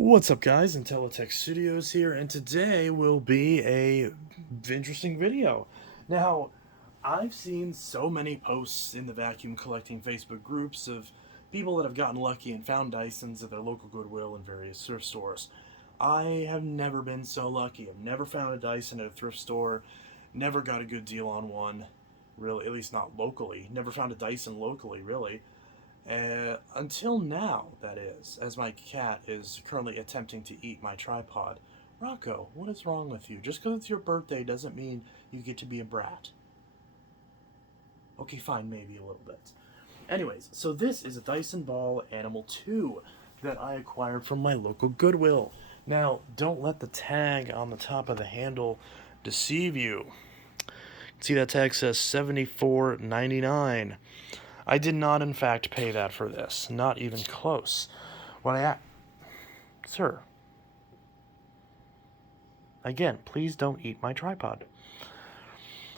What's up, guys? Intellitech Studios here, and today will be a interesting video. Now, I've seen so many posts in the vacuum collecting Facebook groups of people that have gotten lucky and found Dysons at their local Goodwill and various thrift stores. I have never been so lucky. I've never found a Dyson at a thrift store, never got a good deal on one, really, at least not locally. Never found a Dyson locally, really. Until now, that is, as my cat is currently attempting to eat my tripod. Rocco, what is wrong with you? Just because it's your birthday doesn't mean you get to be a brat. Okay, fine, maybe a little bit. Anyways, so this is a Dyson Ball Animal 2 that I acquired from my local Goodwill. Now, don't let the tag on the top of the handle deceive you. See, that tag says $74.99. I did not, in fact, pay that for this. Not even close. What Sir. Again, please don't eat my tripod.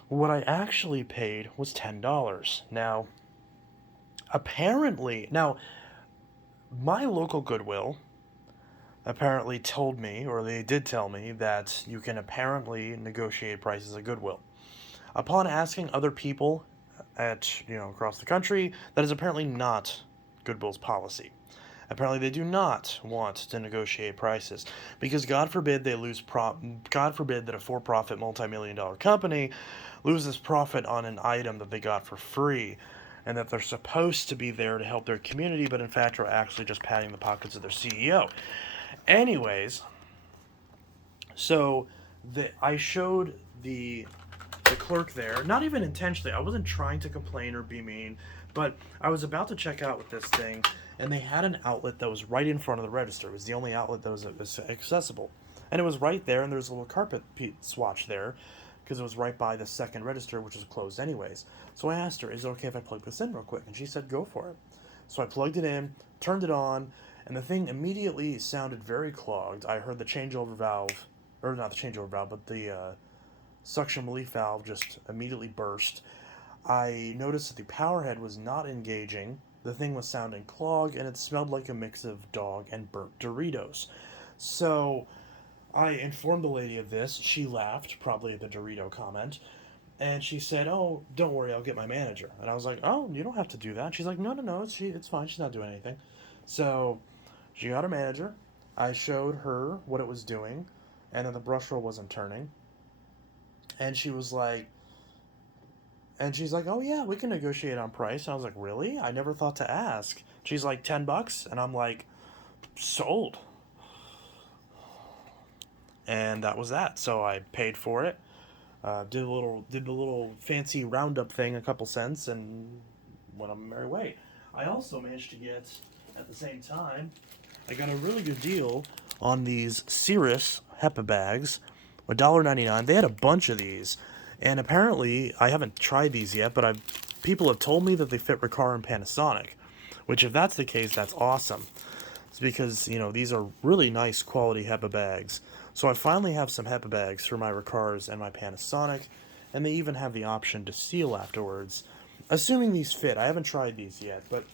What I actually paid was $10. Now, my local Goodwill apparently told me, or they did tell me, that you can apparently negotiate prices at Goodwill. Upon asking other people across the country, that is apparently not Goodwill's policy. Apparently, they do not want to negotiate prices because God forbid God forbid that a for-profit multi-million-dollar company loses profit on an item that they got for free, and that they're supposed to be there to help their community, but in fact are actually just padding the pockets of their CEO. Anyways, so I showed the clerk there, not even intentionally. I wasn't trying to complain or be mean, but I was about to check out with this thing, and they had an outlet that was right in front of the register. It was the only outlet that was accessible, and it was right there, and there was a little carpet swatch there because it was right by the second register, which was closed anyways. So I asked her, is it okay if I plug this in real quick? And she said, go for it. So I plugged it in, turned it on, and the thing immediately sounded very clogged. I heard the changeover valve, or not the changeover valve, but the suction relief valve just immediately burst. I noticed that the power head was not engaging. The thing was sounding clogged, and it smelled like a mix of dog and burnt Doritos. So I informed the lady of this. She laughed, probably at the Dorito comment, and she said, "Oh, don't worry, I'll get my manager." And I was like, "Oh, you don't have to do that." She's like, "No, no, no, it's fine. She's not doing anything." So she got her manager. I showed her what it was doing, and then the brush roll wasn't turning. And she's like, "Oh yeah, we can negotiate on price." And I was like, "Really? I never thought to ask." She's like, $10, and I'm like, "Sold." And that was that. So I paid for it. Did the little fancy roundup thing, a couple cents, and went on my merry way. I also managed to get, at the same time, I got a really good deal on these Cirrus HEPA bags, $1.99. They had a bunch of these, and apparently I haven't tried these yet, but people have told me that they fit Riccar and Panasonic, which if that's the case, that's awesome. It's because these are really nice quality HEPA bags. So I finally have some HEPA bags for my Riccars and my Panasonic, and they even have the option to seal afterwards, assuming these fit. I haven't tried these yet, but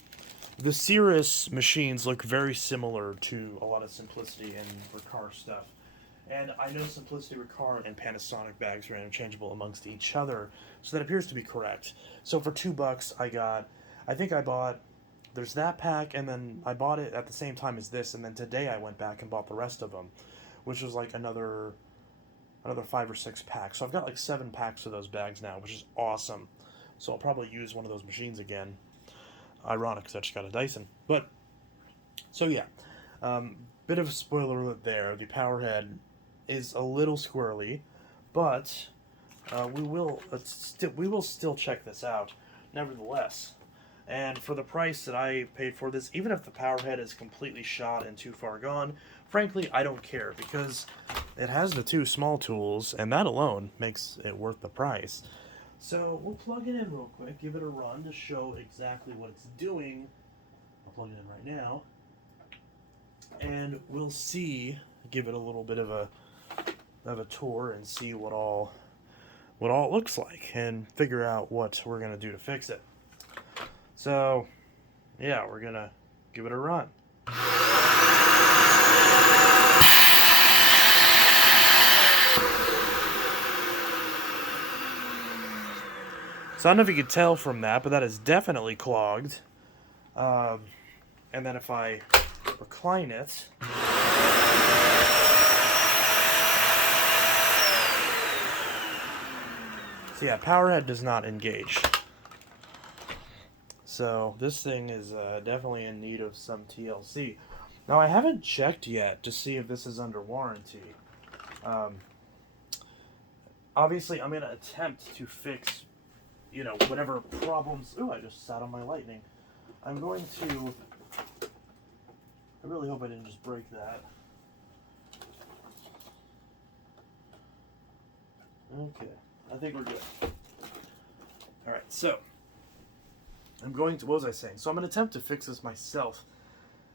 the Cirrus machines look very similar to a lot of Simplicity and Riccar stuff. And I know Simplicity, Riccar, and Panasonic bags are interchangeable amongst each other, so that appears to be correct. So for $2, I bought, there's that pack, and then I bought it at the same time as this, and then today I went back and bought the rest of them, which was like another 5 or 6 packs. So I've got like 7 packs of those bags now, which is awesome. So I'll probably use one of those machines again. Ironic, because I just got a Dyson. But, so yeah, bit of a spoiler alert there. The power head is a little squirrely, but we will still check this out, nevertheless. And for the price that I paid for this, even if the power head is completely shot and too far gone, frankly, I don't care, because it has the 2 small tools, and that alone makes it worth the price. So we'll plug it in real quick, give it a run to show exactly what it's doing. I'll plug it in right now, and we'll give it a little bit of a tour and see what all it looks like, and figure out what we're gonna do to fix it. So yeah, we're gonna give it a run. So I don't know if you could tell from that, but that is definitely clogged. And then if I recline it, so yeah, power head does not engage. So this thing is definitely in need of some TLC. Now I haven't checked yet to see if this is under warranty. Obviously, I'm going to attempt to fix, you know, whatever problems... Ooh, I just sat on my lightning. I'm going to... I really hope I didn't just break that. Okay, I think we're good. Alright, so... I'm going to... What was I saying? So I'm going to attempt to fix this myself.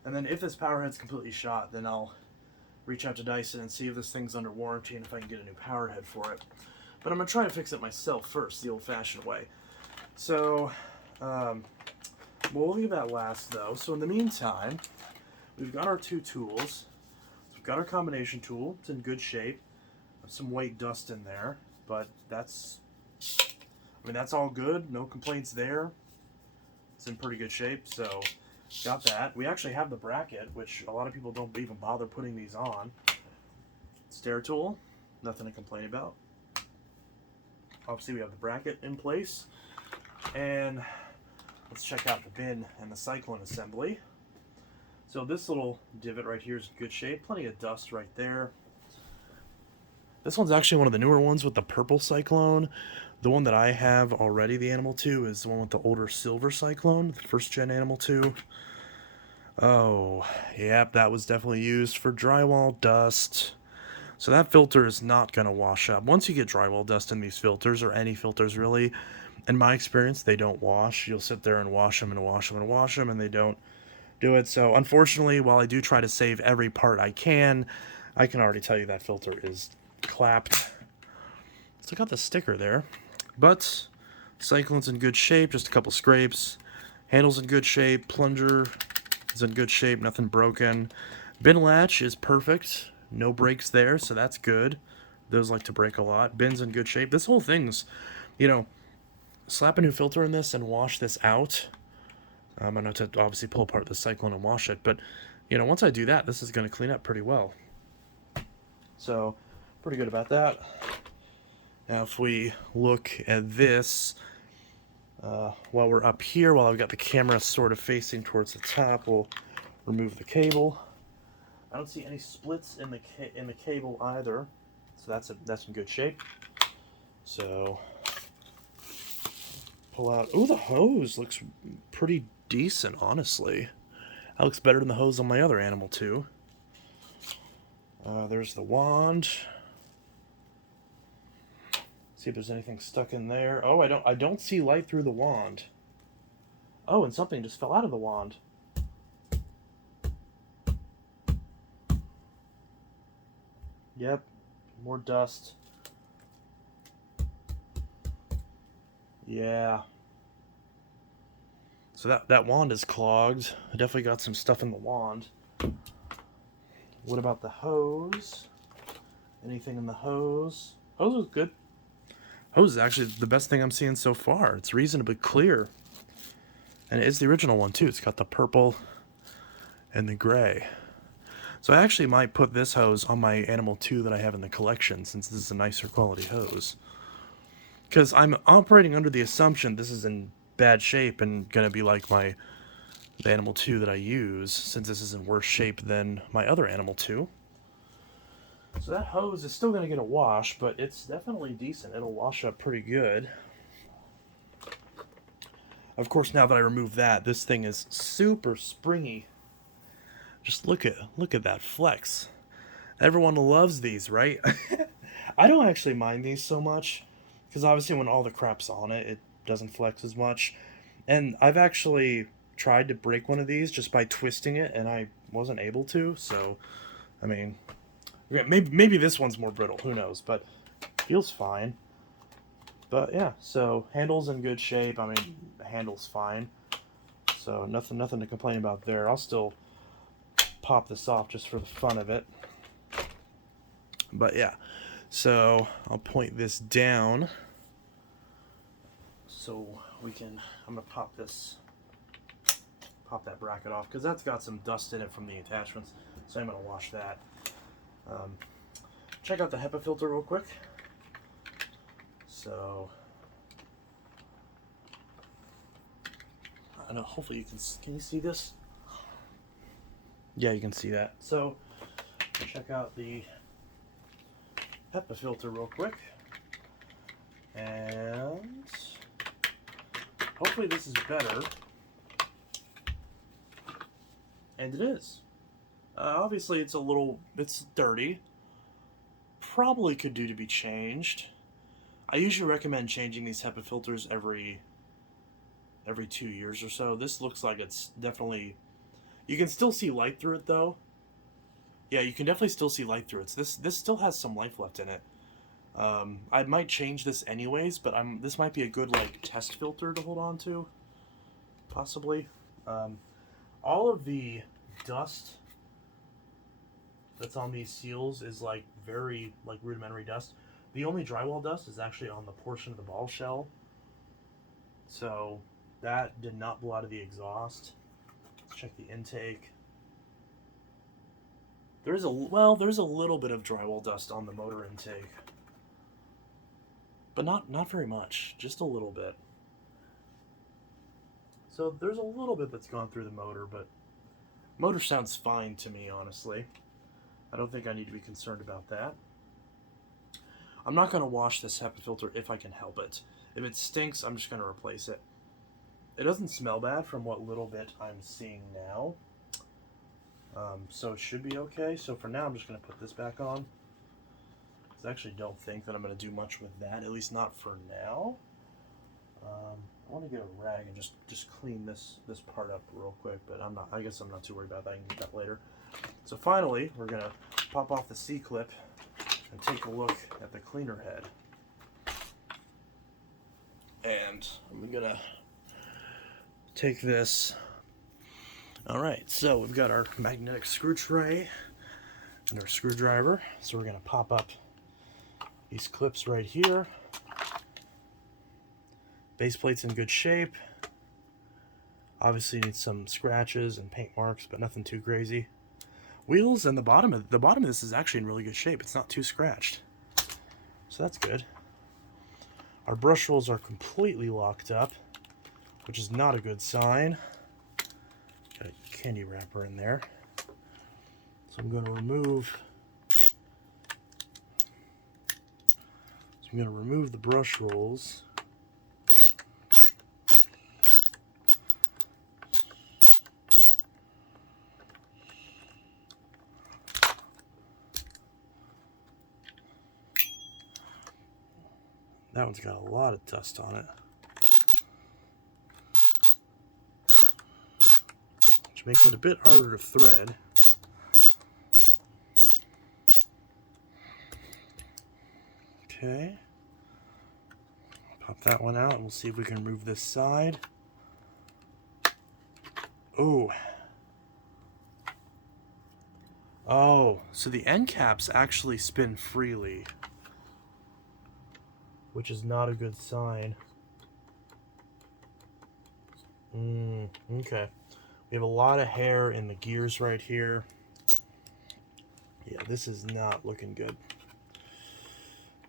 And then if this power head's completely shot, then I'll reach out to Dyson and see if this thing's under warranty and if I can get a new power head for it. But I'm going to try to fix it myself first, the old-fashioned way. So, we'll leave that last, though. So in the meantime, we've got our two tools. So we've got our combination tool. It's in good shape. There's some white dust in there, but that's... I mean, that's all good. No complaints there. It's in pretty good shape, so got that. We actually have the bracket, which a lot of people don't even bother putting these on. Stair tool, nothing to complain about. Obviously, we have the bracket in place. And let's check out the bin and the cyclone assembly. So this little divot right here is in good shape. Plenty of dust right there. This one's actually one of the newer ones with the purple cyclone. The one that I have already, the Animal 2, is the one with the older silver cyclone, the first gen Animal 2. Oh, yep, that was definitely used for drywall dust. So that filter is not going to wash up. Once you get drywall dust in these filters, or any filters really, in my experience, they don't wash. You'll sit there and wash them and wash them and wash them, and they don't do it. So unfortunately, while I do try to save every part I can already tell you that filter is clapped. Still got the sticker there. But cyclone's in good shape, just a couple scrapes. Handle's in good shape. Plunger is in good shape, nothing broken. Bin latch is perfect. No breaks there, so that's good. Those like to break a lot. Bin's in good shape. This whole thing's, you know, slap a new filter in this and wash this out. I'm going to obviously pull apart the cyclone and wash it, but, you know, once I do that, this is going to clean up pretty well. So, pretty good about that. Now, if we look at this, while we're up here, while I've got the camera sort of facing towards the top, we'll remove the cable. I don't see any splits in the cable either, so that's in good shape. So pull out. Oh, the hose looks pretty decent, honestly. That looks better than the hose on my other Animal too. There's the wand. See if there's anything stuck in there. Oh, I don't see light through the wand. Oh, and something just fell out of the wand. Yep, more dust. Yeah. So that wand is clogged. I definitely got some stuff in the wand. What about the hose? Anything in the hose? Hose was good. Hose is actually the best thing I'm seeing so far. It's reasonably clear. And it is the original one too. It's got the purple and the gray. So I actually might put this hose on my Animal 2 that I have in the collection, since this is a nicer quality hose. Because I'm operating under the assumption this is in bad shape and going to be like the Animal 2 that I use, since this is in worse shape than my other Animal 2. So that hose is still going to get a wash, but it's definitely decent. It'll wash up pretty good. Of course, now that I remove that, this thing is super springy. Just look at that flex. Everyone loves these, right? I don't actually mind these so much, because obviously when all the crap's on it, it doesn't flex as much. And I've actually tried to break one of these just by twisting it, and I wasn't able to. So, I mean, yeah, maybe this one's more brittle. Who knows? But feels fine. But yeah, so handle's in good shape. I mean, the handle's fine. So nothing to complain about there. I'll still pop this off just for the fun of it. But yeah, so I'll point this down so I'm gonna pop that bracket off because that's got some dust in it from the attachments, so I'm gonna wash that. Check out the HEPA filter real quick. So I don't know, hopefully can you see this? Yeah, you can see that. So check out the HEPA filter real quick, and hopefully this is better. And it is. Obviously it's dirty. Probably could do to be changed. I usually recommend changing these HEPA filters every 2 years or so. This looks like it's definitely... You can still see light through it though. Yeah, you can definitely still see light through it. So this still has some life left in it. I might change this anyways, but this might be a good like test filter to hold on to. Possibly. All of the dust that's on these seals is like very like rudimentary dust. The only drywall dust is actually on the portion of the ball shell. So that did not blow out of the exhaust. Let's check the intake. There's a little bit of drywall dust on the motor intake. But not very much, just a little bit. So there's a little bit that's gone through the motor, but motor sounds fine to me, honestly. I don't think I need to be concerned about that. I'm not going to wash this HEPA filter if I can help it. If it stinks, I'm just going to replace it. It doesn't smell bad from what little bit I'm seeing now. So it should be okay. So for now, I'm just going to put this back on. I actually don't think that I'm going to do much with that, at least not for now. I want to get a rag and just clean this part up real quick, but I guess I'm not too worried about that. I can do that later. So finally, we're going to pop off the C-clip and take a look at the cleaner head. And I'm going to take this. All right, so we've got our magnetic screw tray and our screwdriver. So we're going to pop up these clips right here. Base plate's in good shape. Obviously needs some scratches and paint marks, but nothing too crazy. Wheels and the bottom of this is actually in really good shape. It's not too scratched, so that's good. Our brush rolls are completely locked up, which is not a good sign. Got a candy wrapper in there, so I'm going to remove. I'm going to remove the brush rolls. That one's got a lot of dust on it, which makes it a bit harder to thread. Okay. Pop that one out and we'll see if we can remove this side. Oh. Oh, so the end caps actually spin freely, which is not a good sign. Okay. We have a lot of hair in the gears right here. Yeah, this is not looking good.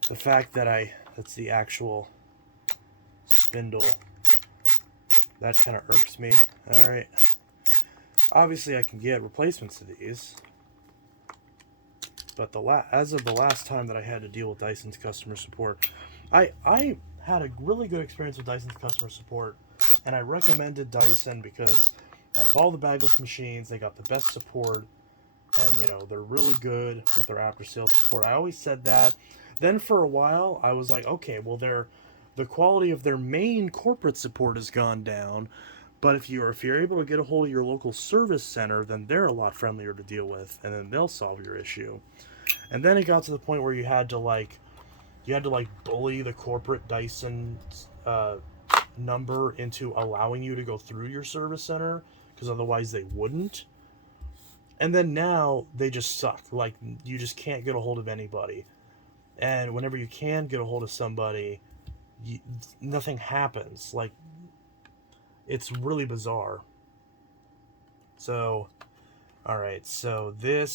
The fact that that's the actual spindle, that kind of irks me. Alright. Obviously I can get replacements of these, but as of the last time that I had to deal with Dyson's customer support, I had a really good experience with Dyson's customer support, and I recommended Dyson because out of all the bagless machines, they got the best support, and you know, they're really good with their after sales support. I always said that. Then for a while, I was like, okay, well, the quality of their main corporate support has gone down, but if you're able to get a hold of your local service center, then they're a lot friendlier to deal with, and then they'll solve your issue. And then it got to the point where you had to bully the corporate Dyson number into allowing you to go through your service center, because otherwise they wouldn't. And then now they just suck. Like, you just can't get a hold of anybody. And whenever you can get a hold of somebody, nothing happens. Like, it's really bizarre. So, alright, so there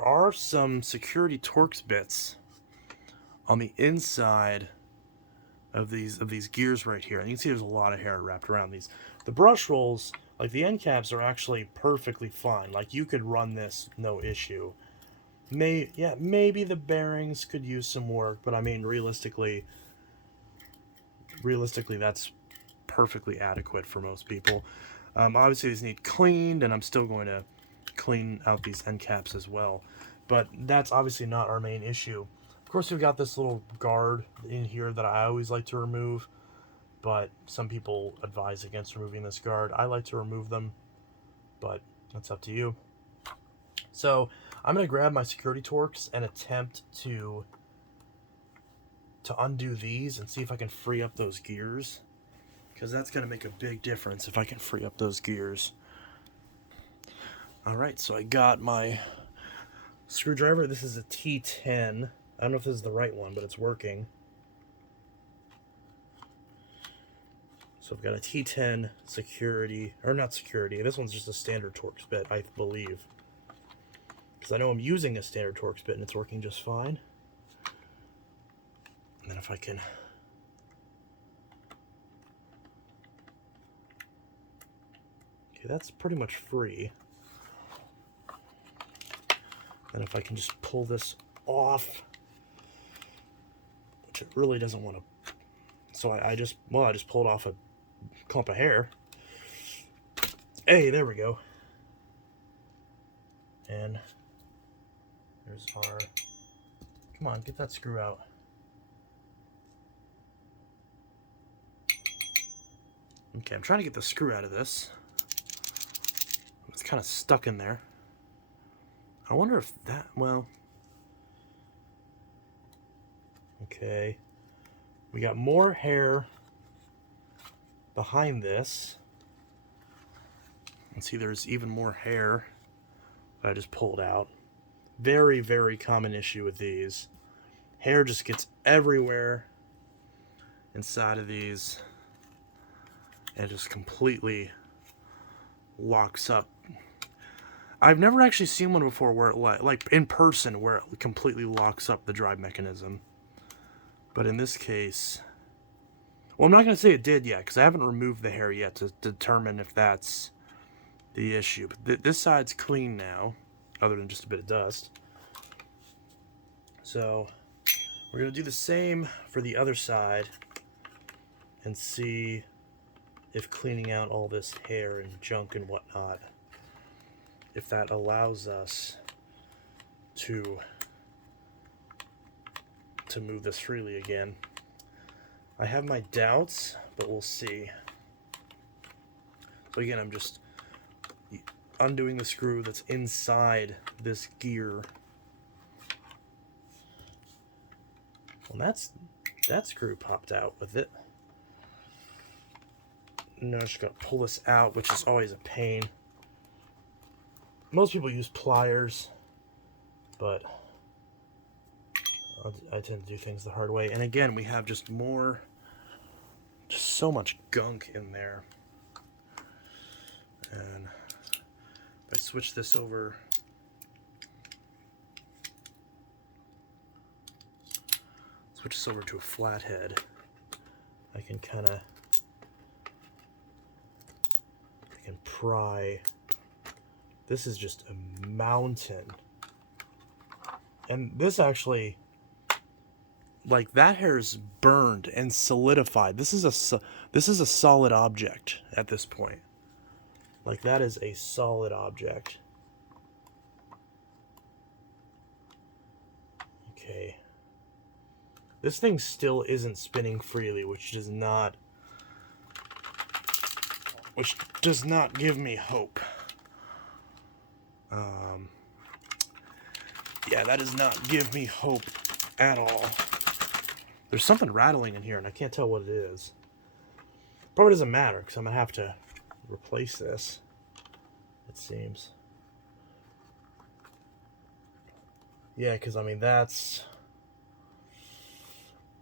are some security Torx bits on the inside of these gears right here. And you can see there's a lot of hair wrapped around these. The brush rolls, like the end caps, are actually perfectly fine. Like, you could run this no issue. Maybe the bearings could use some work, but I mean, realistically, that's perfectly adequate for most people. Obviously, these need cleaned, and I'm still going to clean out these end caps as well. But that's obviously not our main issue. Of course, we've got this little guard in here that I always like to remove, but some people advise against removing this guard. I like to remove them, but that's up to you. So I'm going to grab my security Torx and attempt to undo these and see if I can free up those gears, because that's going to make a big difference if I can free up those gears. Alright, so I got my screwdriver. This is a T10. I don't know if this is the right one, but it's working. So I've got a T10 security, or not security, this one's just a standard Torx bit, I believe. Because I know I'm using a standard Torx bit and it's working just fine. And then if I can... Okay, that's pretty much free. And if I can just pull this off, which it really doesn't want to. So I just pulled off a clump of hair. Hey, there we go. And there's our, come on, get that screw out. Okay, I'm trying to get the screw out of this. It's kind of stuck in there. I wonder if that, well, okay. We got more hair behind this. And see, there's even more hair that I just pulled out. Very, very common issue with these. Hair just gets everywhere inside of these and just completely locks up. I've never actually seen one before where it, like in person, where it completely locks up the drive mechanism. But in this case, well, I'm not going to say it did yet, because I haven't removed the hair yet to determine if that's the issue. But this side's clean now, other than just a bit of dust. So we're going to do the same for the other side and see if cleaning out all this hair and junk and whatnot, if that allows us to move this freely again. I have my doubts, but we'll see. So again, I'm just undoing the screw that's inside this gear. Well, that screw popped out with it. Now I just gotta pull this out, which is always a pain. Most people use pliers, but I tend to do things the hard way. And again, we have just so much gunk in there. And if I switch this over, to a flathead, I can pry. This is just a mountain. And this actually, like, that hair is burned and solidified. This is a solid object at this point. Like, that is a solid object. Okay. This thing still isn't spinning freely, which does not give me hope. Yeah, that does not give me hope at all. There's something rattling in here, and I can't tell what it is. Probably doesn't matter, because I'm going to have to replace this, it seems. Yeah, because, I mean, that's...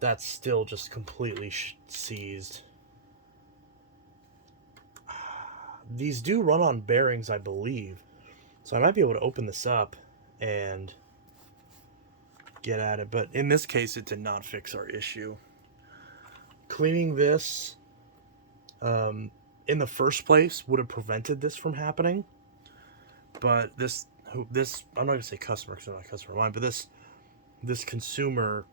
that's still just completely seized. These do run on bearings, I believe. So I might be able to open this up and get at it. But in this case, it did not fix our issue. Cleaning this in the first place would have prevented this from happening. But this I'm not going to say customer because I'm not a customer of mine, but this consumer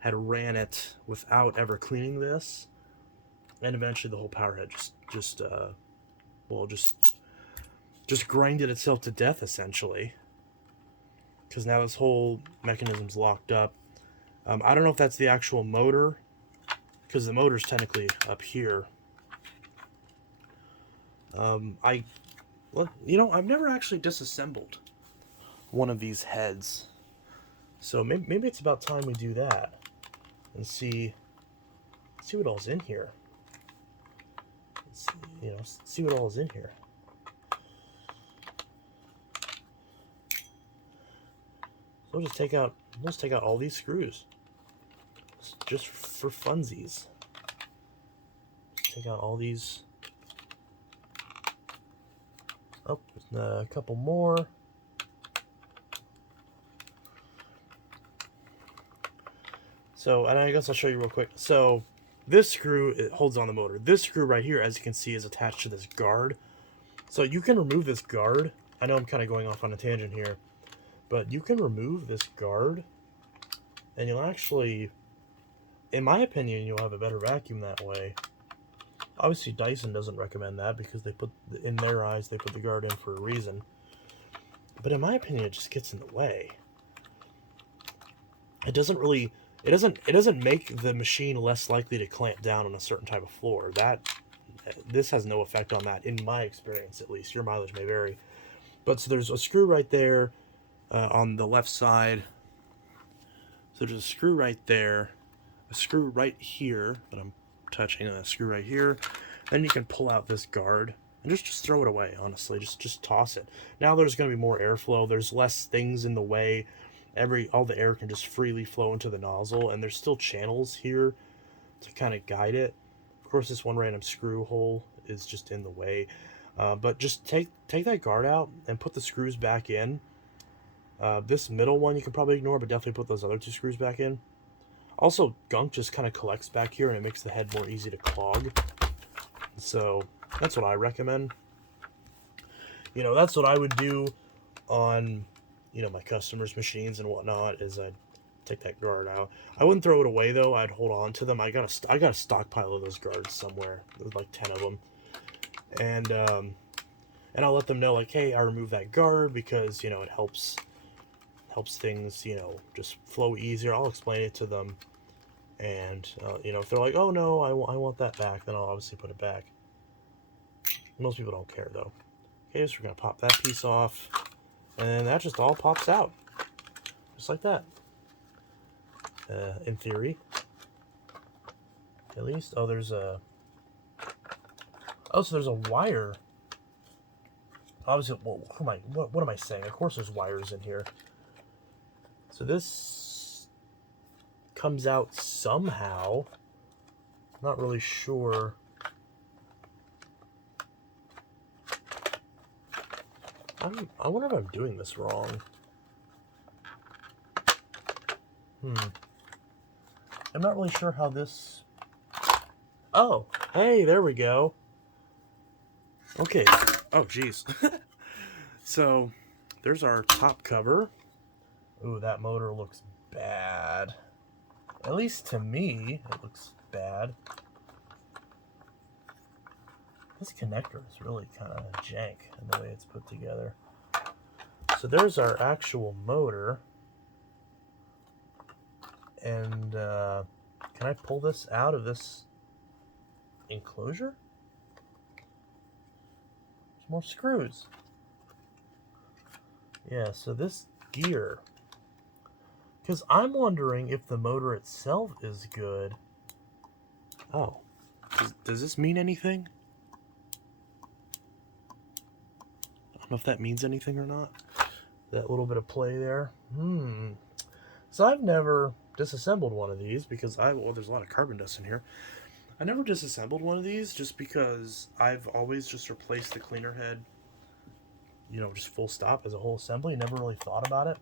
had ran it without ever cleaning this. And eventually the whole power head just grinded itself to death, essentially. Because now this whole mechanism's locked up. I don't know if that's the actual motor, because the motor's technically up here. I've never actually disassembled one of these heads. So maybe it's about time we do that and see what all's in here. See what all's in here. So we'll just take out all these screws, just for funsies. Take out all these. Oh, there's a couple more. So, and I guess I'll show you real quick. So, this screw, it holds on the motor. This screw right here, as you can see, is attached to this guard. So you can remove this guard. I know I'm kind of going off on a tangent here, but you can remove this guard, and you'll actually, in my opinion, you'll have a better vacuum that way. Obviously, Dyson doesn't recommend that because in their eyes, they put the guard in for a reason. But in my opinion, it just gets in the way. It doesn't make the machine less likely to clamp down on a certain type of floor. This has no effect on that, in my experience at least. Your mileage may vary. But so there's a screw right there on the left side. So there's a screw right there, a screw right here that I'm touching, and a screw right here. Then you can pull out this guard and just throw it away, honestly. Just toss it. Now there's going to be more airflow. There's less things in the way. All the air can just freely flow into the nozzle, and there's still channels here to kind of guide it. Of course, this one random screw hole is just in the way. But just take that guard out and put the screws back in. This middle one you can probably ignore, but definitely put those other two screws back in. Also, gunk just kind of collects back here, and it makes the head more easy to clog. So that's what I recommend. That's what I would do on my customers' machines and whatnot, is I'd take that guard out. I wouldn't throw it away though. I'd hold on to them. I got a stockpile of those guards somewhere. There's like 10 of them, and I'll let them know, like, hey, I removed that guard because it helps things just flow easier. I'll explain it to them, and if they're like, oh no, I want that back, then I'll obviously put it back. Most people don't care though. Okay, so we're gonna pop that piece off. And that just all pops out. Just like that. In theory. At least. Oh, so there's a wire. Obviously, what am I saying? Of course there's wires in here. So this comes out somehow. Not really sure. I wonder if I'm doing this wrong. I'm not really sure how this... Oh, hey, there we go. Okay. Oh, jeez. So, there's our top cover. Ooh, that motor looks bad. At least to me, it looks bad. This connector is really kind of jank in the way it's put together. So there's our actual motor. And can I pull this out of this enclosure? There's more screws. Yeah, so this gear. Because I'm wondering if the motor itself is good. Oh. Does this mean anything? I don't know if that means anything or not. That little bit of play there. So I've never disassembled one of these because well, there's a lot of carbon dust in here. I never disassembled one of these just because I've always just replaced the cleaner head, you know, just full stop as a whole assembly. Never really thought about it.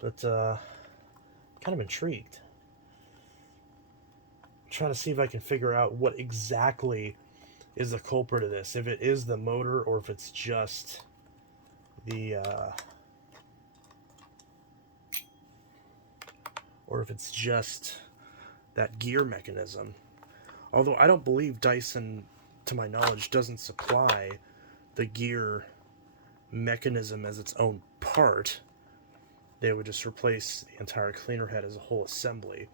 But, kind of intrigued. I'm trying to see if I can figure out what exactly is the culprit of this. If it is the motor or if it's just the, or if it's just that gear mechanism. Although I don't believe Dyson, to my knowledge, doesn't supply the gear mechanism as its own part. They would just replace the entire cleaner head as a whole assembly,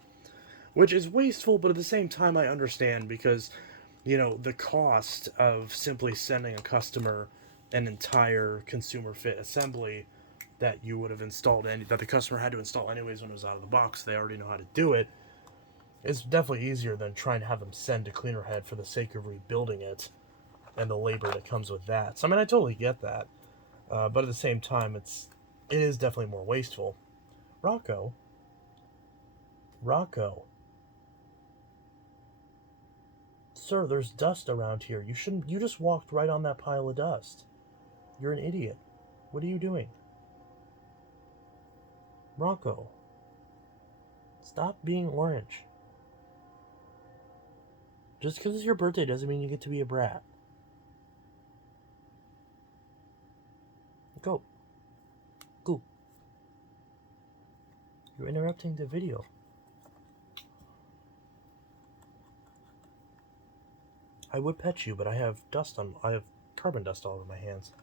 which is wasteful, but at the same time I understand because, you know, the cost of simply sending a customer an entire consumer fit assembly that you would have installed, that the customer had to install anyways when it was out of the box, they already know how to do it, is definitely easier than trying to have them send a cleaner head for the sake of rebuilding it and the labor that comes with that. So I mean, I totally get that, but at the same time, it is definitely more wasteful. Rocco, sir, there's dust around here. You just walked right on that pile of dust. You're an idiot. What are you doing? Rocco, stop being orange. Just because it's your birthday doesn't mean you get to be a brat. Go. You're interrupting the video. I would pet you, but I have carbon dust all over my hands.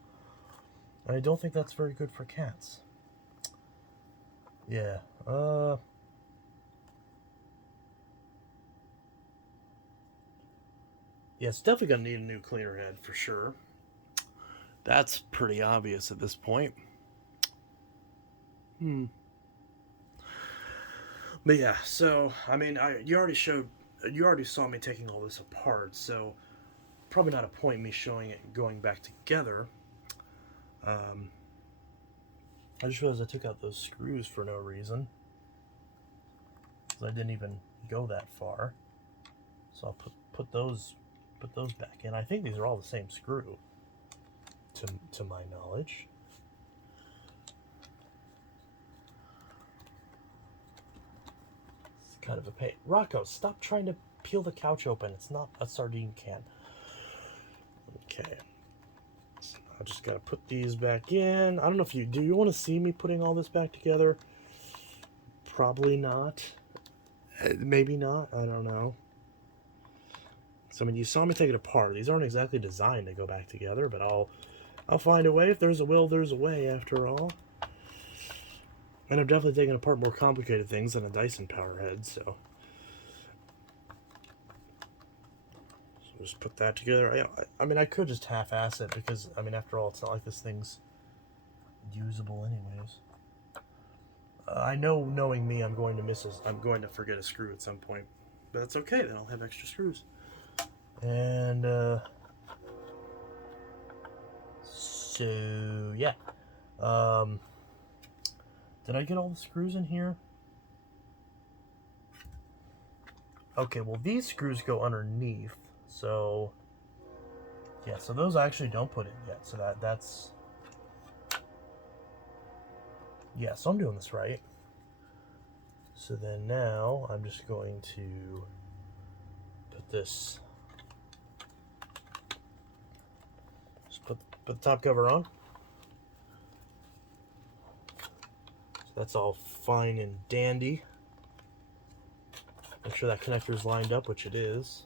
And I don't think that's very good for cats. Yeah, yeah, it's definitely gonna need a new cleaner head for sure. That's pretty obvious at this point. But yeah, so I mean, you already saw me taking all this apart, so probably not a point in me showing it going back together. I just realized I took out those screws for no reason, because I didn't even go that far. So I'll put those back in. I think these are all the same screw, to my knowledge. It's kind of a pain. Rocco, stop trying to peel the couch open. It's not a sardine can. Okay. So I just gotta put these back in. I don't know if do you want to see me putting all this back together? Probably not. Maybe not. I don't know. So I mean, you saw me take it apart. These aren't exactly designed to go back together, but I'll find a way. If there's a will, there's a way, after all. And I've definitely taken apart more complicated things than a Dyson power head, so just put that together. I mean, I could just half-ass it because, I mean, after all, it's not like this thing's usable anyways. I know, knowing me, I'm going to forget a screw at some point, but that's okay. Then I'll have extra screws. And so yeah. Did I get all the screws in here? Okay, well, these screws go underneath, so yeah, so those I actually don't put in yet, so that's yeah, so I'm doing this right. So then now I'm just going to put this, just put the top cover on. So that's all fine and dandy. Make sure that connector is lined up, which it is.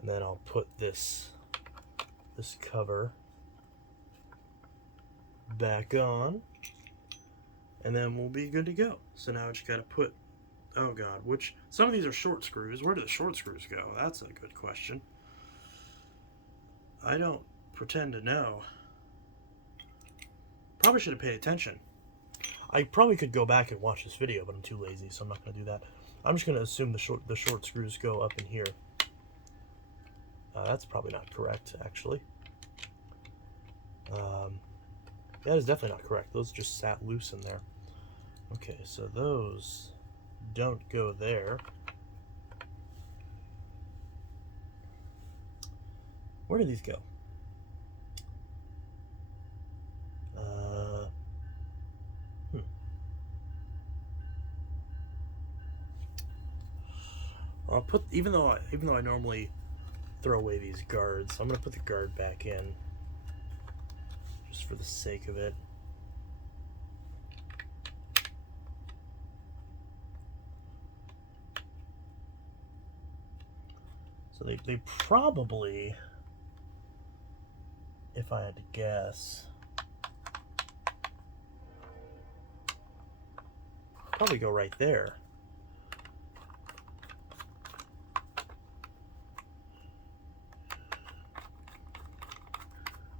And then I'll put this cover back on, and then we'll be good to go. So now I just gotta put, oh god, some of these are short screws. Where do the short screws go? That's a good question. I don't pretend to know. Probably should have paid attention. I probably could go back and watch this video, but I'm too lazy, so I'm not going to do that. I'm just going to assume the short screws go up in here. That's probably not correct, actually. That is definitely not correct. Those just sat loose in there. Okay, so those don't go there. Where do these go? I'll put, even though I normally throw away these guards, I'm gonna put the guard back in just for the sake of it. So they probably, if I had to guess, probably go right there.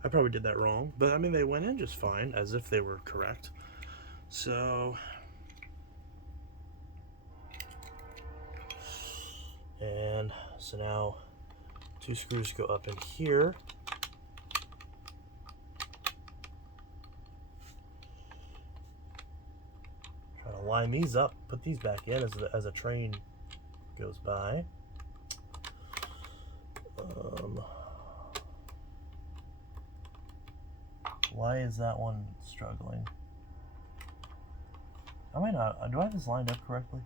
I probably did that wrong, but I mean, they went in just fine, as if they were correct. So, and so now 2 screws go up in here. Try to line these up, put these back in as a train goes by. Why is that one struggling? I might not. Do I have this lined up correctly?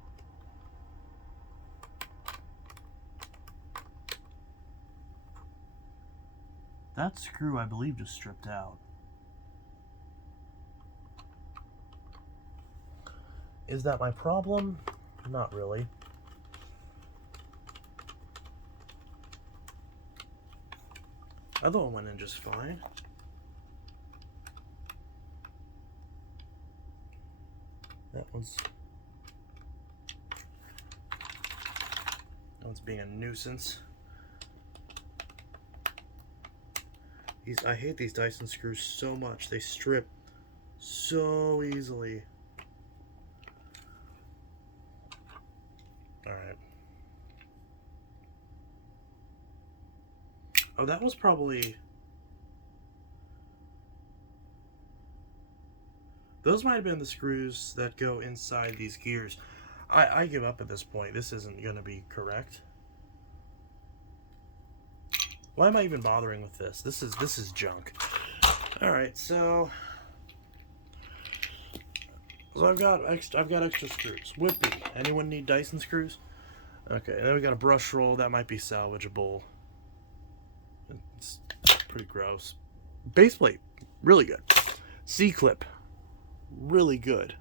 That screw, I believe, just stripped out. Is that my problem? Not really. Other one went in just fine. That one's being a nuisance. I hate these Dyson screws so much. They strip so easily. Alright. Oh, that was probably... Those might have been the screws that go inside these gears. I give up at this point. This isn't going to be correct. Why am I even bothering with this? This is junk. All right, so I've got extra screws. Whippy. Anyone need Dyson screws? Okay, and then we got a brush roll that might be salvageable. It's pretty gross. Base plate, really good. C-clip, really good.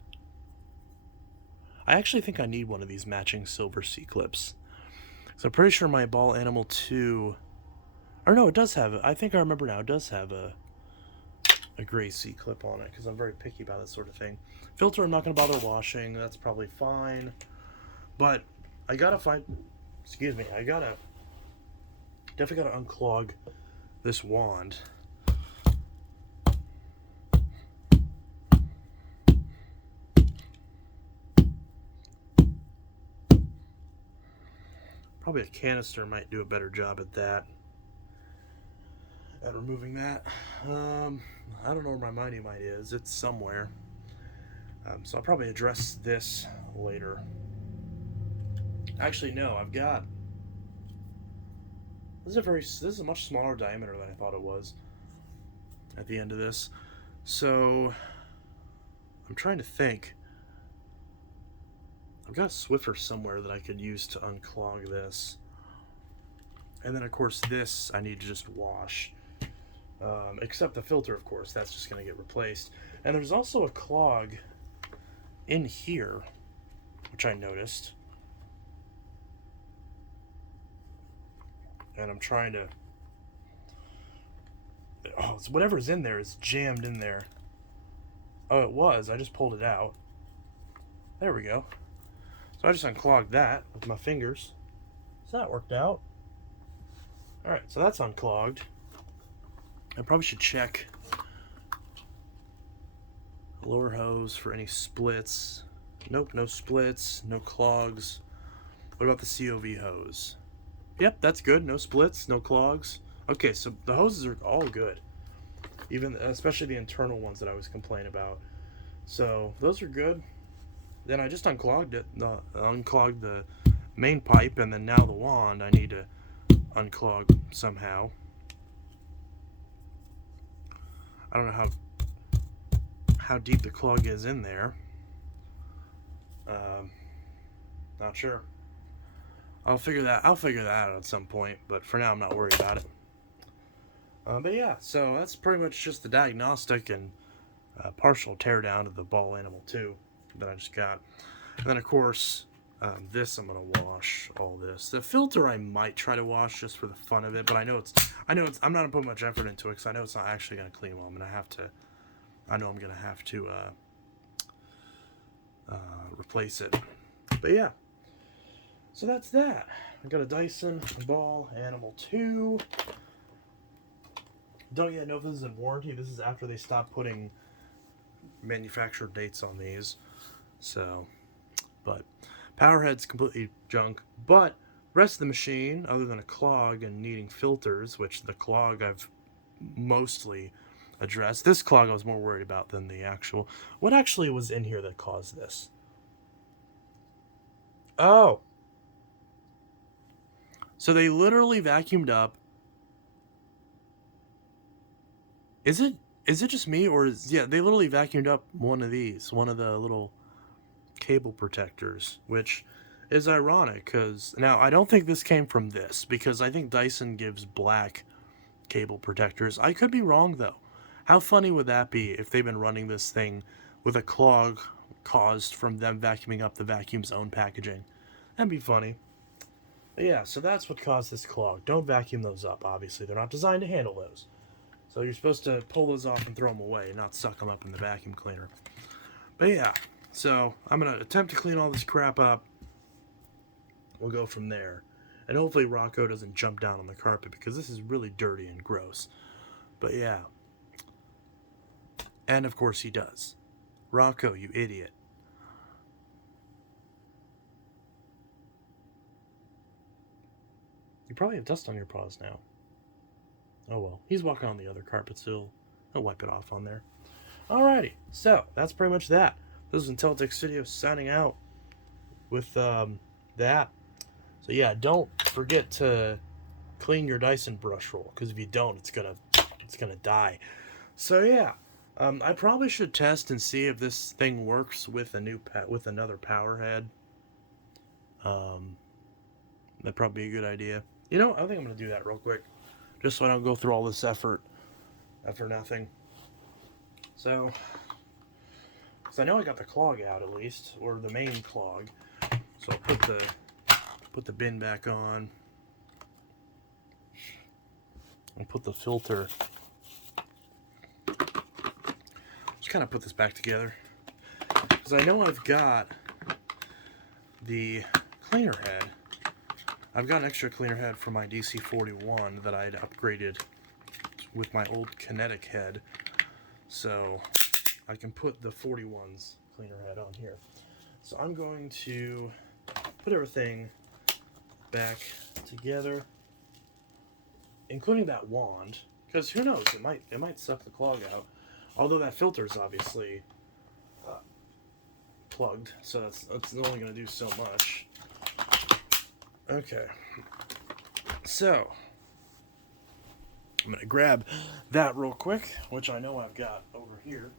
I actually think I need one of these matching silver C-clips. So I'm pretty sure my Ball Animal 2... Or no, it does have... I think I remember now. It does have a gray C-clip on it, because I'm very picky about that sort of thing. Filter, I'm not going to bother washing. That's probably fine. But I gotta find... Excuse me. Definitely gotta unclog this wand. Probably a canister might do a better job at that. At removing that. I don't know where my Mighty Mite is. It's somewhere. So I'll probably address this later. Actually, no. I've got... This is a much smaller diameter than I thought it was at the end of this. So I'm trying to think. I've got a Swiffer somewhere that I could use to unclog this. And then, of course, this I need to just wash. Except the filter, of course. That's just going to get replaced. And there's also a clog in here, which I noticed. And I'm trying to... Oh, it's whatever's in there is jammed in there. Oh, it was. I just pulled it out. There we go. So I just unclogged that with my fingers. So that worked out. Alright, so that's unclogged. I probably should check the lower hose for any splits. Nope, no splits, no clogs. What about the COV hose? Yep, that's good. No splits, no clogs. Okay, so the hoses are all good. even especially the internal ones that I was complaining about. So those are good. Then I just unclogged it, unclogged the main pipe, and then now the wand I need to unclog somehow. I don't know how deep the clog is in there. Not sure. I'll figure that out at some point, but for now I'm not worried about it. But yeah, so that's pretty much just the diagnostic and partial teardown of the ball animal 2 that I just got. And then of course, this I'm gonna wash all this. The filter I might try to wash just for the fun of it, but I know it's I'm not gonna put much effort into it because I know it's not actually gonna clean well. I'm gonna have to replace it. But yeah, so that's that. I got a Dyson ball animal 2. Don't yet know if this is in warranty. This is after they stopped putting manufacturer dates on these. So, but power head's completely junk. But rest of the machine, other than a clog and needing filters, which the clog I've mostly addressed. This clog I was more worried about than the actual. What actually was in here that caused this? Oh. So they literally vacuumed up. Is it just me, or yeah, they literally vacuumed up one of the little cable protectors, which is ironic because now I don't think this came from this, because I think Dyson gives black cable protectors. I could be wrong though. How funny would that be if they've been running this thing with a clog caused from them vacuuming up the vacuum's own packaging? That'd be funny. But yeah, so that's what caused this clog. Don't vacuum those up, obviously. They're not designed to handle those. So you're supposed to pull those off and throw them away, not suck them up in the vacuum cleaner. But yeah, so I'm going to attempt to clean all this crap up. We'll go from there. And hopefully Rocco doesn't jump down on the carpet, because this is really dirty and gross. But yeah. And of course he does. Rocco, you idiot. You probably have dust on your paws now. Oh well, he's walking on the other carpet still. He'll wipe it off on there. Alrighty, so that's pretty much that. This is Intellitech Studio signing out with that. So yeah, don't forget to clean your Dyson brush roll, because if you don't, it's gonna die. So yeah, I probably should test and see if this thing works with another power head. That'd probably be a good idea. You know, I think I'm gonna do that real quick, just so I don't go through all this effort for nothing. So, because I know I got the clog out at least, or the main clog. So I'll put the bin back on. And put the filter. Just kind of put this back together, because I know I've got the cleaner head. I've got an extra cleaner head for my DC41 that I'd upgraded with my old kinetic head, so I can put the 41's cleaner head on here. So I'm going to put everything back together, including that wand, because who knows, it might suck the clog out. Although that filter is obviously plugged, so that's only going to do so much. Okay, so I'm going to grab that real quick, which I know I've got over here.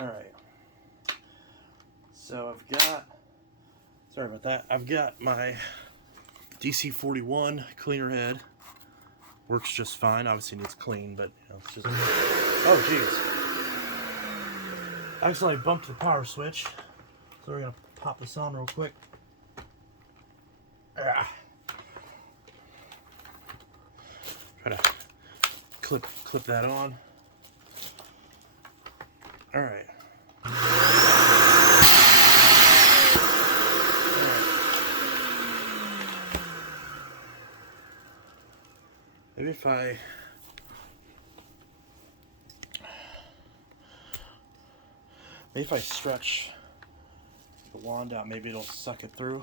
Alright, so sorry about that, I've got my DC41 cleaner head. Works just fine. Obviously needs clean, but you know, it's just... Oh, jeez. Accidentally bumped the power switch. So we're going to pop this on real quick. Try to clip that on. Alright. Maybe if I stretch the wand out. Maybe it'll suck it through.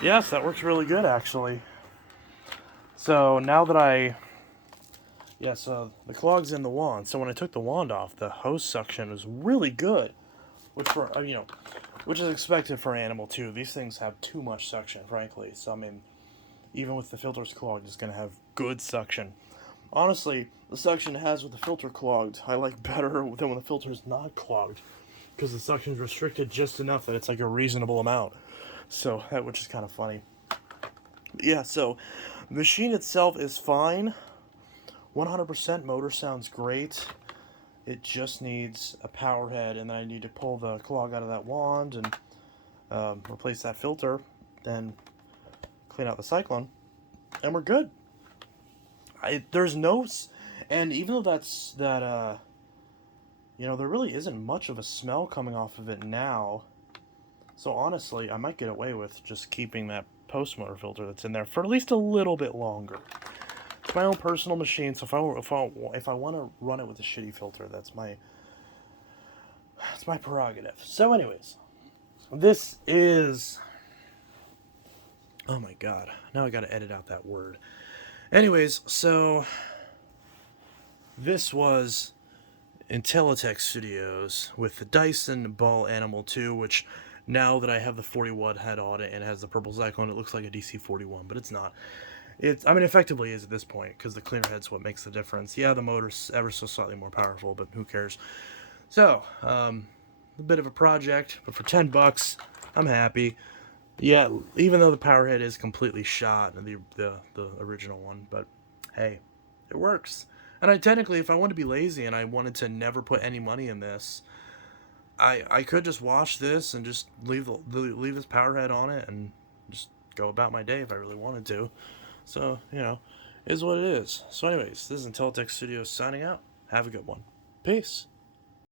Yes, that works really good, actually. So now that so the clog's in the wand. So when I took the wand off, the hose suction was really good, which which is expected for an animal too. These things have too much suction, frankly. So I mean, even with the filters clogged, it's gonna have good suction. Honestly, the suction it has with the filter clogged, I like better than when the filter's not clogged, because the suction is restricted just enough that it's like a reasonable amount. So, which is kind of funny. Yeah, so the machine itself is fine. 100% motor sounds great. It just needs a power head, and then I need to pull the clog out of that wand and replace that filter, then clean out the cyclone, and we're good. There's no, and even though there really isn't much of a smell coming off of it now. So honestly, I might get away with just keeping that post-motor filter that's in there for at least a little bit longer. It's my own personal machine, so if I want to run it with a shitty filter, that's my prerogative. So anyways, this is... Oh my god, now I gotta edit out that word. Anyways, so this was Intellitech Studios with the Dyson Ball Animal 2, which... Now that I have the 40-watt head on it and it has the purple cyclone, it looks like a DC-41, but it's not. Effectively is at this point, because the cleaner head's what makes the difference. Yeah, the motor's ever so slightly more powerful, but who cares? So, a bit of a project, but for $10, I'm happy. Yeah, even though the power head is completely shot, the original one, but hey, it works. And technically, if I wanted to be lazy and I wanted to never put any money in this, I could just wash this and just leave this power head on it and just go about my day if I really wanted to. So, is what it is. So anyways, this is Intellitech Studios signing out. Have a good one. Peace.